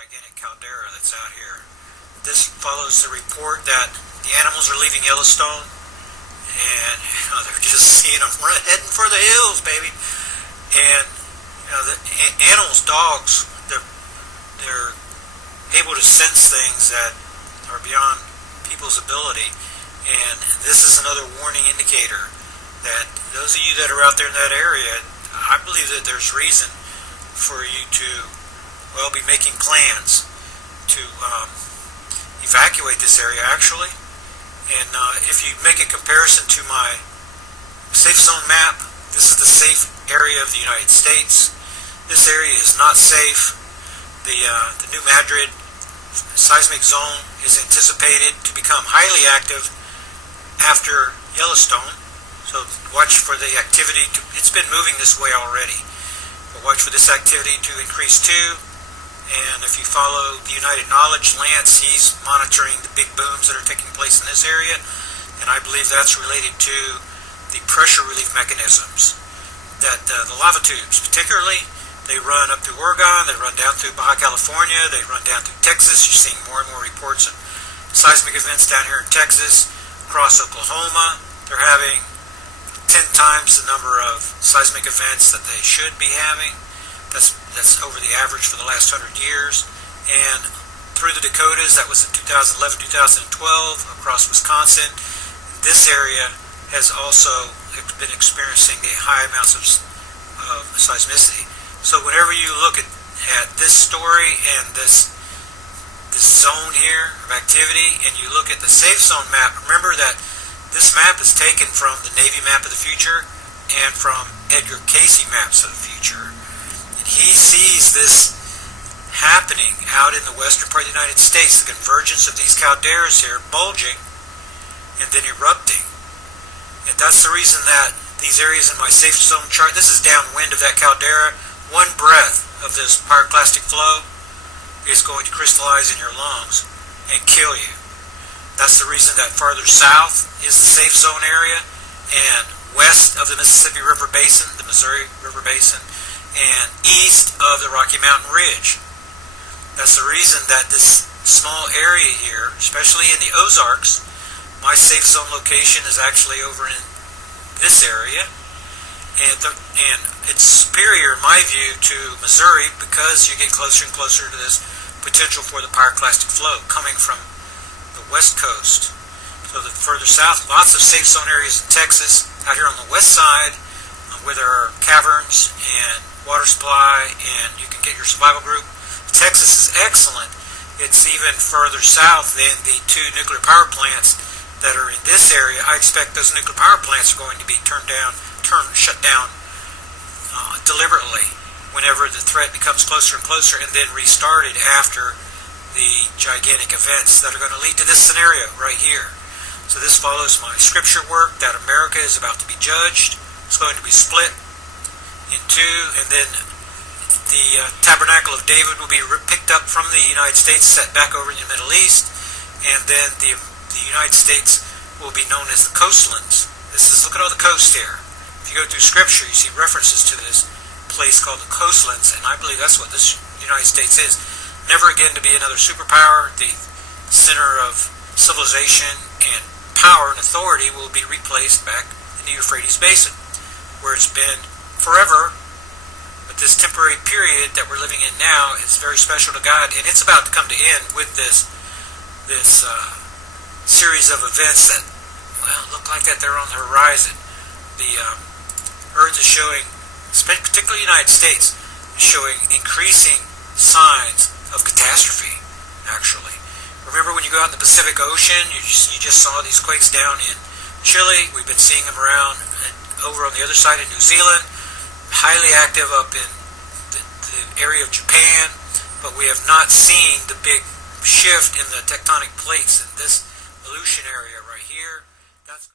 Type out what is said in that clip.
gigantic caldera that's out here. This follows the report that the animals are leaving Yellowstone, and they're just seeing them heading for the hills, baby. And the animals, dogs, they're able to sense things that are beyond people's ability, and this is another warning indicator that those of you that are out there in that area, I believe that there's reason for you to, well, be making plans to evacuate this area, actually. And if you make a comparison to my safe zone map, this is the safe area of the United States. This area is not safe. The New Madrid seismic zone is anticipated to become highly active after Yellowstone. So watch for the activity it's been moving this way already. But watch for this activity to increase too. And if you follow the United Knowledge, Lance, he's monitoring the big booms that are taking place in this area. And I believe that's related to the pressure relief mechanisms. That the lava tubes, particularly, they run up through Oregon, they run down through Baja California, they run down through Texas. You're seeing more and more reports of seismic events down here in Texas, across Oklahoma. They're having 10 times the number of seismic events that they should be having. That's over the average for the last 100 years. And through the Dakotas, that was in 2011, 2012, across Wisconsin. This area has also been experiencing the high amounts of seismicity. So whenever you look at this story and this zone here of activity, and you look at the safe zone map, remember that this map is taken from the Navy map of the future and from Edgar Cayce maps of the future. And he sees this happening out in the western part of the United States, the convergence of these calderas here bulging and then erupting. And that's the reason that these areas in my safe zone chart, this is downwind of that caldera. One breath of this pyroclastic flow is going to crystallize in your lungs and kill you. That's the reason that farther south is the safe zone area, and west of the Mississippi River Basin, the Missouri River Basin, and east of the Rocky Mountain Ridge. That's the reason that this small area here, especially in the Ozarks, my safe zone location is actually over in this area, and it's superior in my view to Missouri because you get closer and closer to this potential for the pyroclastic flow coming from the west coast. So the further south, lots of safe zone areas in Texas. Out here on the west side, where there are caverns and water supply, and you can get your survival group. Texas is excellent. It's even further south than the 2 nuclear power plants that are in this area. I expect those nuclear power plants are going to be shut down deliberately whenever the threat becomes closer and closer, and then restarted after the gigantic events that are going to lead to this scenario right here. So this follows my scripture work that America is about to be judged. It's going to be split in two, and then the tabernacle of David will be picked up from the United States, set back over in the Middle East, and then the United States will be known as the coastlands. Look at all the coast here. If you go through scripture, you see references to this place called the coastlands, and I believe that's what this United States is. Never again to be another superpower. The center of civilization and power and authority will be replaced back in the Euphrates Basin, where it's been forever. But this temporary period that we're living in now is very special to God, and it's about to come to end with this series of events that, well, look like that they're on the horizon. The Earth is showing, particularly the United States, is showing increasing signs of catastrophe, actually. Remember when you go out in the Pacific Ocean, you just saw these quakes down in Chile. We've been seeing them around over on the other side of New Zealand, highly active up in the area of Japan, but we have not seen the big shift in the tectonic plates in this Aleutian area right here. That's